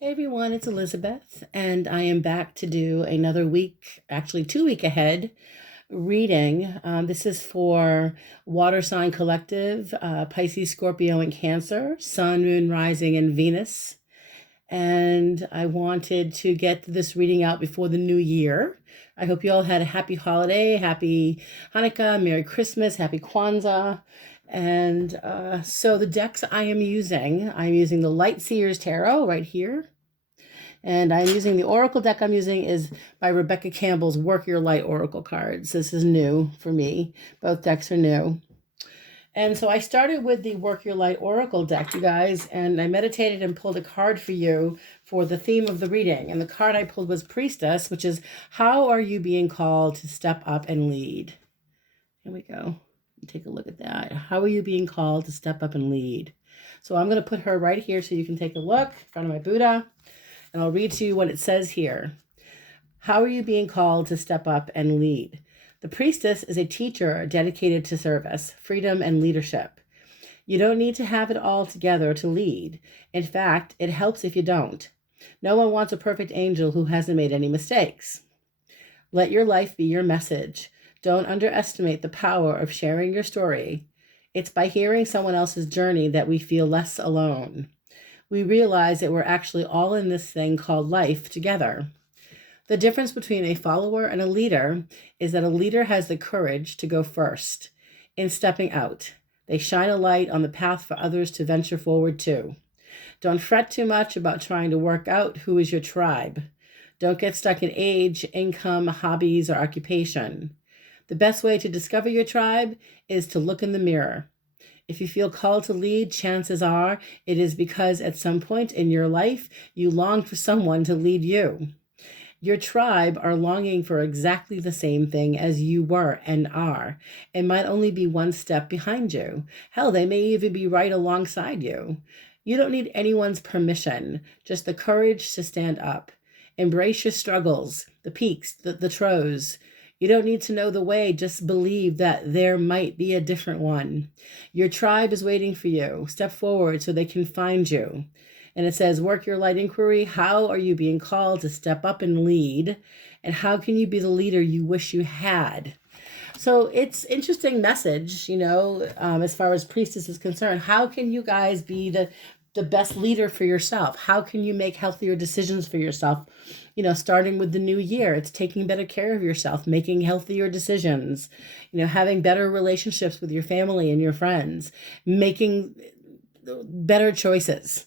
Hey everyone, it's Elizabeth, and I am back to do another week, actually 2 week ahead reading. This is for Water Sign Collective, Pisces, Scorpio, and Cancer, Sun, Moon, Rising, and Venus. And I wanted to get this reading out before the new year. I hope you all had a happy holiday, happy Hanukkah, Merry Christmas, happy Kwanzaa. And so the decks I'm using the Light Seers Tarot right here. And I'm using the Oracle deck I'm using is by Rebecca Campbell's Work Your Light Oracle cards. This is new for me. Both decks are new. And so I started with the Work Your Light Oracle deck, you guys, and I meditated and pulled a card for you for the theme of the reading. And the card I pulled was Priestess, which is how are you being called to step up and lead? Here we go. Take a look at that. How are you being called to step up and lead? So I'm going to put her right here so you can take a look in front of my Buddha. And I'll read to you what it says here. How are you being called to step up and lead? The priestess is a teacher dedicated to service, freedom, and leadership. You don't need to have it all together to lead. In fact, it helps if you don't. No one wants a perfect angel who hasn't made any mistakes. Let your life be your message. Don't underestimate the power of sharing your story. It's by hearing someone else's journey that we feel less alone. We realize that we're actually all in this thing called life together. The difference between a follower and a leader is that a leader has the courage to go first in stepping out. They shine a light on the path for others to venture forward to. Don't fret too much about trying to work out who is your tribe. Don't get stuck in age, income, hobbies, or occupation. The best way to discover your tribe is to look in the mirror. If you feel called to lead, chances are it is because at some point in your life, you longed for someone to lead you. Your tribe are longing for exactly the same thing as you were and are, and might only be one step behind you. Hell, they may even be right alongside you. You don't need anyone's permission, just the courage to stand up. Embrace your struggles, the peaks, the troughs. You don't need to know the way, just believe that there might be a different one. Your tribe is waiting for you. Step forward so they can find you. And it says, work your light inquiry. How are you being called to step up and lead? And how can you be the leader you wish you had? So it's interesting message, as far as priestess is concerned. How can you guys be the best leader for yourself? How can you make healthier decisions for yourself? Starting with the new year, it's taking better care of yourself, making healthier decisions, having better relationships with your family and your friends, making better choices.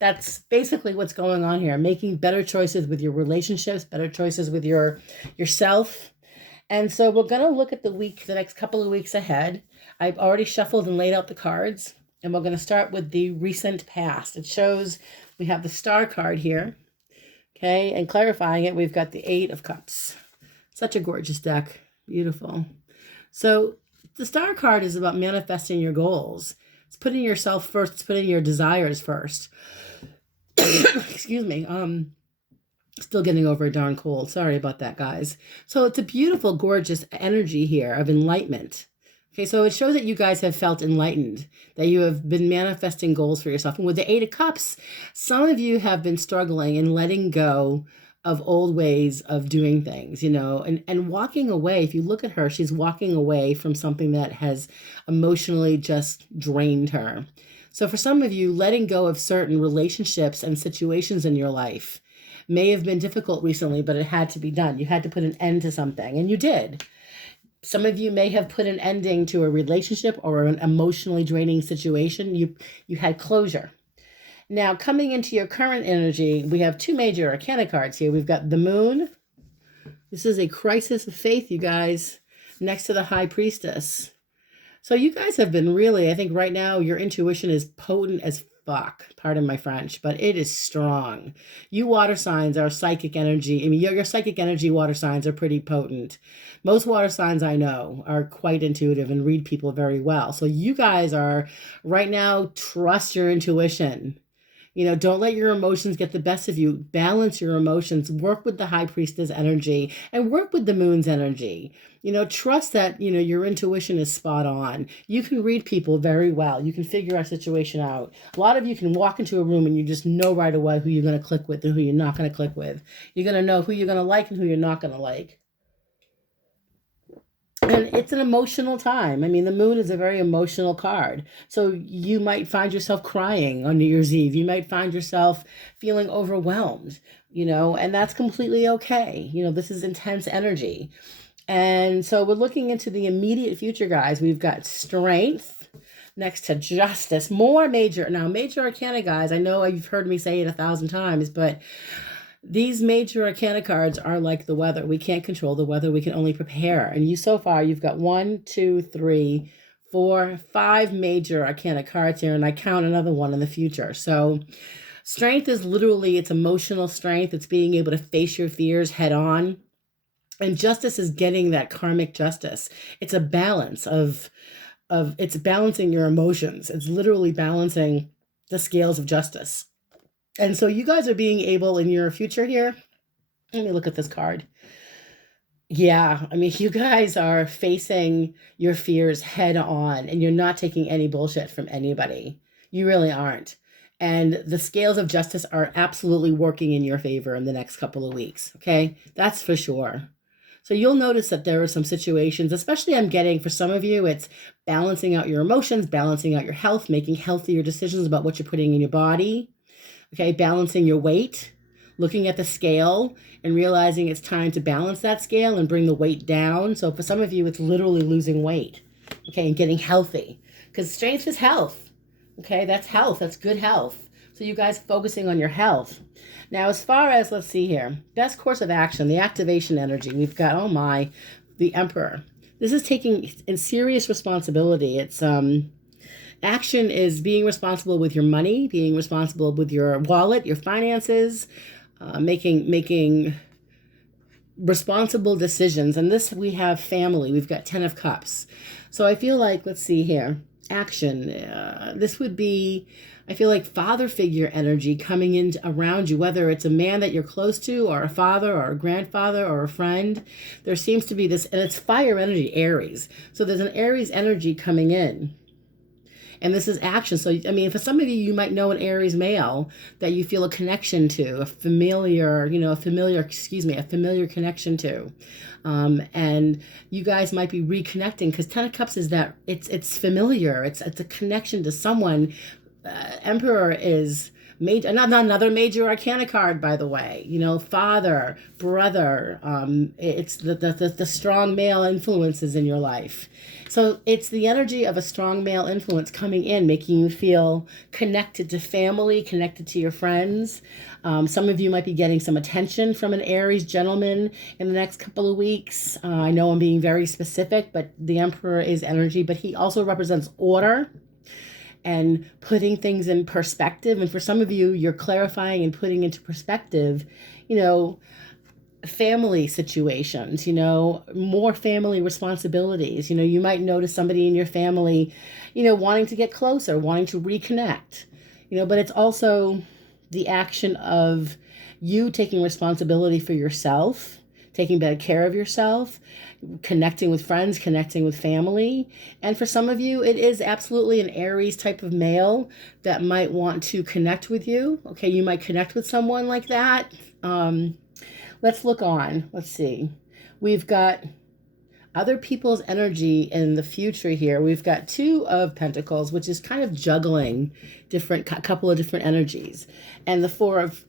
That's basically what's going on here, making better choices with your relationships, better choices with yourself. And so we're going to look at the next couple of weeks ahead. I've already shuffled and laid out the cards, and we're going to start with the recent past. It shows we have the Star card here, okay, and clarifying it, we've got the Eight of Cups. Such a gorgeous deck, beautiful. So the Star card is about manifesting your goals. It's putting yourself first, it's putting your desires first. Excuse me. Still getting over a darn cold. Sorry about that, guys. So it's a beautiful, gorgeous energy here of enlightenment. Okay, so it shows that you guys have felt enlightened, that you have been manifesting goals for yourself. And with the Eight of Cups, some of you have been struggling and letting go of old ways of doing things, and walking away. If you look at her, she's walking away from something that has emotionally just drained her. So for some of you, letting go of certain relationships and situations in your life may have been difficult recently, but it had to be done. You had to put an end to something, and you did. Some of you may have put an ending to a relationship or an emotionally draining situation. You had closure. Now, coming into your current energy, we have two major arcana cards here. We've got the Moon. This is a crisis of faith, you guys, next to the High Priestess. So you guys have been really, I think right now, your intuition is potent as fuck. Pardon my French, but it is strong. You water signs are psychic energy. I mean, your psychic energy water signs are pretty potent. Most water signs I know are quite intuitive and read people very well. So you guys are right now, trust your intuition. Don't let your emotions get the best of you. Balance your emotions. Work with the high priestess energy and work with the moon's energy. Trust that, your intuition is spot on. You can read people very well. You can figure a situation out. A lot of you can walk into a room and you just know right away who you're going to click with and who you're not going to click with. You're going to know who you're going to like and who you're not going to like. And it's an emotional time. I mean, the moon is a very emotional card. So you might find yourself crying on New Year's Eve. You might find yourself feeling overwhelmed, and that's completely okay. This is intense energy. And so we're looking into the immediate future, guys. We've got strength next to justice. More major arcana, guys. I know you've heard me say it 1,000 times, but these major arcana cards are like the weather. We can't control the weather. We can only prepare. And so far, you've got 1, 2, 3, 4, 5 major arcana cards here, and I count another one in the future. So strength is literally, it's emotional strength. It's being able to face your fears head on. And justice is getting that karmic justice. It's a balance of it's balancing your emotions. It's literally balancing the scales of justice. And so you guys are being able in your future here. Let me look at this card. Yeah, I mean, you guys are facing your fears head on and you're not taking any bullshit from anybody. You really aren't. And the scales of justice are absolutely working in your favor in the next couple of weeks. Okay, that's for sure. So you'll notice that there are some situations, especially I'm getting for some of you, it's balancing out your emotions, balancing out your health, making healthier decisions about what you're putting in your body. Okay, balancing your weight, looking at the scale and realizing it's time to balance that scale and bring the weight down. So for some of you, it's literally losing weight, okay, and getting healthy. Because strength is health, okay? That's health, that's good health. So you guys focusing on your health. Now, as far as, let's see here, best course of action, the activation energy, we've got, oh my, the Emperor. This is taking in serious responsibility. It's, action is being responsible with your money, being responsible with your wallet, your finances, making responsible decisions. And this, we have family. We've got 10 of Cups. So I feel like, let's see here, action. This would be, I feel like father figure energy coming in around you, whether it's a man that you're close to or a father or a grandfather or a friend. There seems to be this, and it's fire energy, Aries. So there's an Aries energy coming in. And this is action. So, I mean, for some of you, you might know an Aries male that you feel a connection to, a familiar connection to. And you guys might be reconnecting because 10 of Cups is that it's familiar. It's a connection to someone. Emperor is major, another major arcana card, by the way. Father, brother. It's the strong male influences in your life. So it's the energy of a strong male influence coming in, making you feel connected to family, connected to your friends. Some of you might be getting some attention from an Aries gentleman in the next couple of weeks. I know I'm being very specific, but the Emperor is energy, but he also represents order and putting things in perspective. And for some of you, you're clarifying and putting into perspective, family situations, more family responsibilities. You might notice somebody in your family, wanting to get closer, wanting to reconnect, but it's also the action of you taking responsibility for yourself, taking better care of yourself, connecting with friends, connecting with family. And for some of you, it is absolutely an Aries type of male that might want to connect with you. Okay, you might connect with someone like that. Let's look on. Let's see. We've got other people's energy in the future here. We've got 2 of Pentacles, which is kind of juggling couple of different energies, and the Four of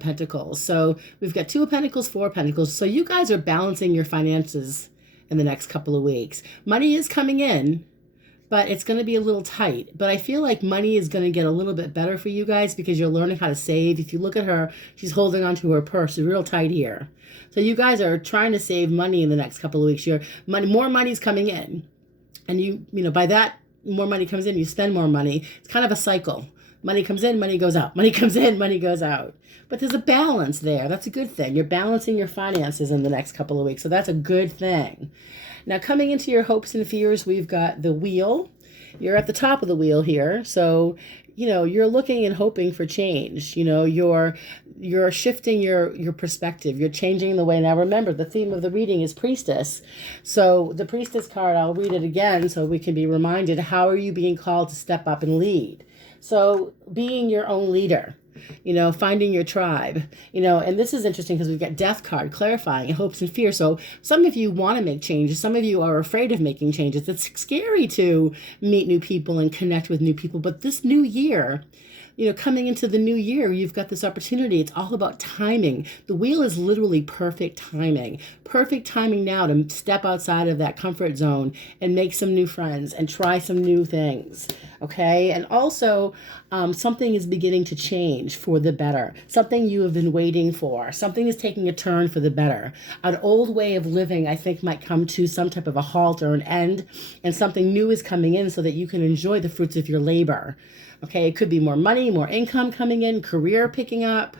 Pentacles. So we've got 2 of Pentacles, 4 of Pentacles. So you guys are balancing your finances in the next couple of weeks. Money is coming in, but it's going to be a little tight. But I feel like money is going to get a little bit better for you guys because you're learning how to save. If you look at her, she's holding onto her purse. It's real tight here. So you guys are trying to save money in the next couple of weeks. More money's coming in. And by that, more money comes in, you spend more money. It's kind of a cycle. Money comes in, money goes out. Money comes in, money goes out. But there's a balance there. That's a good thing. You're balancing your finances in the next couple of weeks. So that's a good thing. Now, coming into your hopes and fears, we've got the wheel. You're at the top of the wheel here. So you're looking and hoping for change. You're shifting your perspective. You're changing the way. Now remember, the theme of the reading is priestess. So the priestess card, I'll read it again so we can be reminded. How are you being called to step up and lead? So being your own leader, finding your tribe, and this is interesting because we've got death card clarifying hopes and fear. So some of you want to make changes. Some of you are afraid of making changes. It's scary to meet new people and connect with new people. But this new year, coming into the new year, you've got this opportunity. It's all about timing. The wheel is literally perfect timing. Perfect timing now to step outside of that comfort zone and make some new friends and try some new things. Okay. And also, something is beginning to change for the better. Something you have been waiting for. Something is taking a turn for the better. An old way of living, I think, might come to some type of a halt or an end, and something new is coming in so that you can enjoy the fruits of your labor. Okay, it could be more money, more income coming in, career picking up.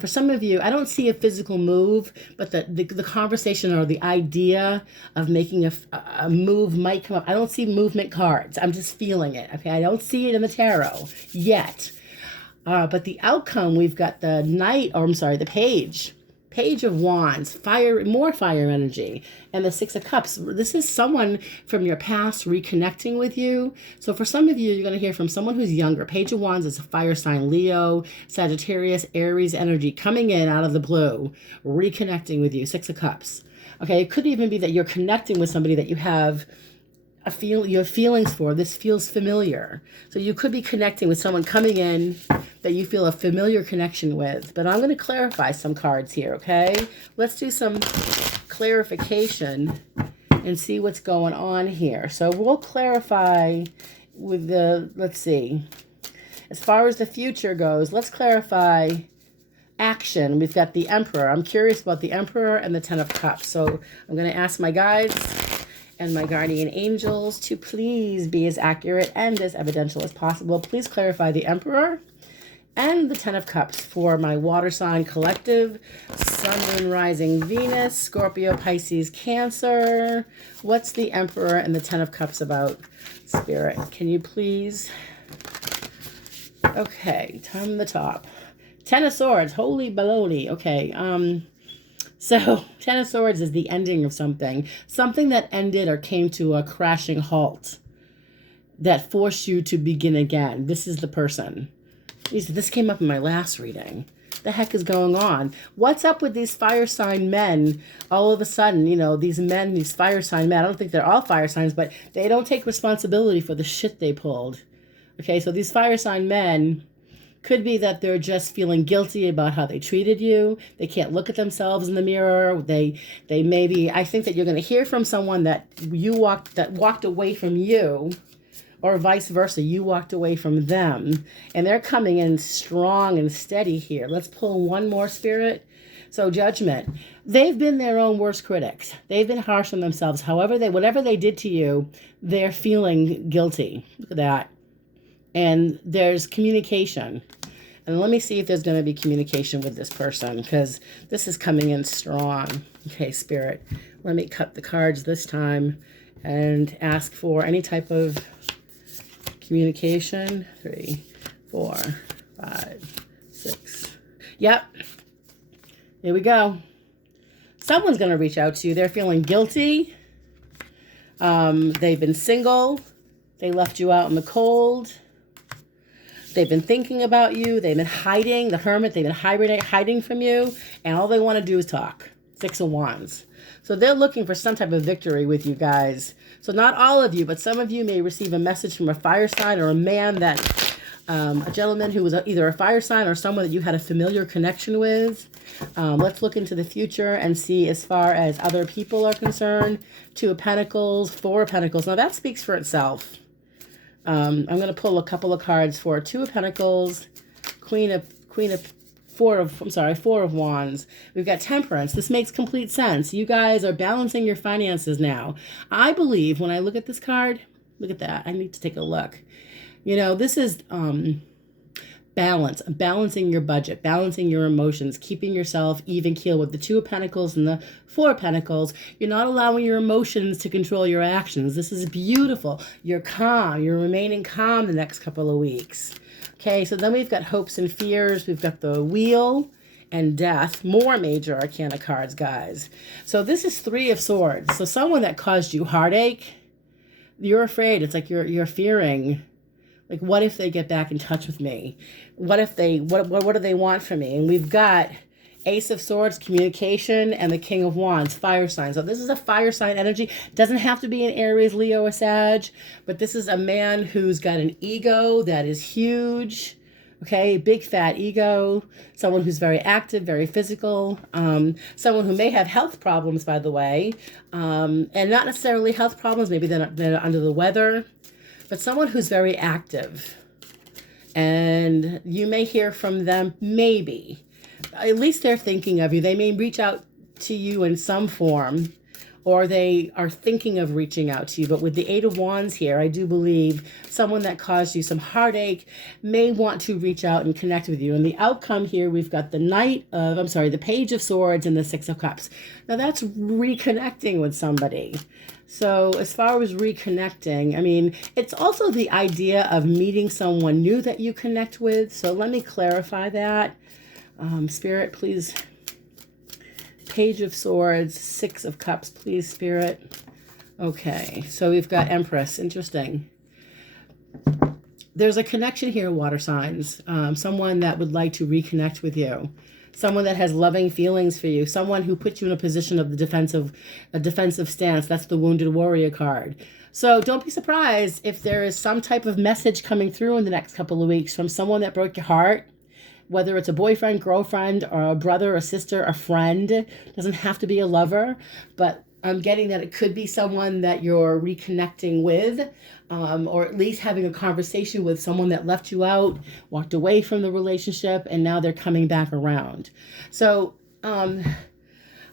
For some of you, I don't see a physical move, but the conversation or the idea of making a move might come up. I don't see movement cards. I'm just feeling it. Okay, I don't see it in the tarot yet. But the outcome, we've got the Page of Wands, more fire energy, and the Six of Cups. This is someone from your past reconnecting with you. So for some of you, you're going to hear from someone who's younger. Page of Wands is a fire sign, Leo, Sagittarius, Aries energy coming in out of the blue, reconnecting with you. Six of Cups. Okay, it could even be that you're connecting with somebody that you have you have feelings for. This feels familiar. So you could be connecting with someone coming in that you feel a familiar connection with. But I'm going to clarify some cards here, okay? Let's do some clarification and see what's going on here. So we'll clarify with let's see. As far as the future goes, let's clarify action. We've got the Emperor. I'm curious about the Emperor and the Ten of Cups. So I'm going to ask my guides and my guardian angels to please be as accurate and as evidential as possible. Please clarify the Emperor and the Ten of Cups for my water sign collective, Sun, Moon, Rising, Venus, Scorpio, Pisces, Cancer. What's the Emperor and the Ten of Cups about, Spirit? Can you please? Okay, time the top. Ten of Swords, holy baloney. Okay, so, Ten of Swords is the ending of something. Something that ended or came to a crashing halt that forced you to begin again. This is the person. This came up in my last reading. The heck is going on? What's up with these fire sign men? All of a sudden, these fire sign men, I don't think they're all fire signs, but they don't take responsibility for the shit they pulled. Okay, so these fire sign men, could be that they're just feeling guilty about how they treated you. They can't look at themselves in the mirror. They maybe, I think that you're going to hear from someone that walked away from you, or vice versa. You walked away from them, and they're coming in strong and steady here. Let's pull one more, Spirit. So Judgment. They've been their own worst critics. They've been harsh on themselves. Whatever they did to you, they're feeling guilty. Look at that. And there's communication. And let me see if there's going to be communication with this person, because this is coming in strong. Okay, Spirit, let me cut the cards this time and ask for any type of communication. 3, 4, 5, 6. Yep. Here we go. Someone's going to reach out to you. They're feeling guilty. They've been single. They left you out in the cold. They've been thinking about you. They've been hiding. The Hermit, they've been hiding from you. And all they want to do is talk. Six of Wands. So they're looking for some type of victory with you guys. So not all of you, but some of you may receive a message from a fire sign or a man that, a gentleman who was either a fire sign or someone that you had a familiar connection with. Let's look into the future and see as far as other people are concerned. 2 of Pentacles, 4 of Pentacles. Now that speaks for itself. I'm going to pull a couple of cards for 2 of Pentacles, 4 of Wands. We've got Temperance. This makes complete sense. You guys are balancing your finances now. I believe when I look at this card, look at that. I need to take a look. This is balancing your budget, balancing your emotions, keeping yourself even keel with the 2 of Pentacles and the 4 of Pentacles. You're not allowing your emotions to control your actions. This is beautiful. You're calm. You're remaining calm the next couple of weeks. Okay, so then we've got hopes and fears. We've got the wheel and death. More major arcana cards, guys. So this is 3 of Swords. So someone that caused you heartache, you're afraid. It's like you're fearing. Like, what if they get back in touch with me? What if they, what do they want from me? And we've got Ace of Swords, communication, and the King of Wands, fire sign. So this is a fire sign energy. Doesn't have to be an Aries, Leo, or Sag, but this is a man who's got an ego that is huge. Okay, big fat ego. Someone who's very active, very physical. Someone who may have health problems, by the way, and not necessarily health problems. Maybe they're under the weather, but someone who's very active. And you may hear from them, maybe. At least they're thinking of you. They may reach out to you in some form, or they are thinking of reaching out to you. But with the 8 of Wands here, I do believe someone that caused you some heartache may want to reach out and connect with you. And the outcome here, we've got the Page of Swords and the 6 of Cups. Now that's reconnecting with somebody. So as far as reconnecting, I mean, it's also the idea of meeting someone new that you connect with. So let me clarify that. Spirit, please. Page of Swords, 6 of Cups, please, Spirit. Okay, so we've got Empress. Interesting. There's a connection here, water signs. Someone that would like to reconnect with you. Someone that has loving feelings for you. Someone who puts you in a position of a defensive stance. That's the Wounded Warrior card. So don't be surprised if there is some type of message coming through in the next couple of weeks from someone that broke your heart. Whether it's a boyfriend, girlfriend, or a brother, a sister, a friend. It doesn't have to be a lover, but I'm getting that it could be someone that you're reconnecting with, or at least having a conversation with someone that left you out, walked away from the relationship, and now they're coming back around. So on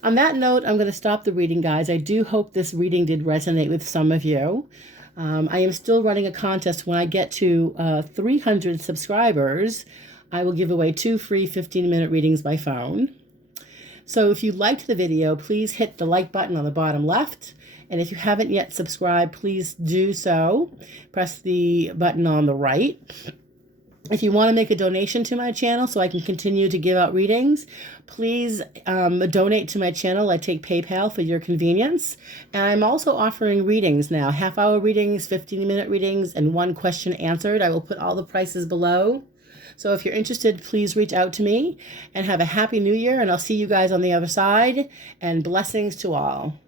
that note, I'm going to stop the reading, guys. I do hope this reading did resonate with some of you. I am still running a contest. When I get to 300 subscribers, I will give away 2 free 15-minute readings by phone. So if you liked the video, please hit the like button on the bottom left. And if you haven't yet subscribed, please do so. Press the button on the right. If you want to make a donation to my channel so I can continue to give out readings, please donate to my channel. I take PayPal for your convenience. And I'm also offering readings now, half-hour readings, 15-minute readings, and 1 question answered. I will put all the prices below. So if you're interested, please reach out to me, and have a happy new year, and I'll see you guys on the other side, and blessings to all.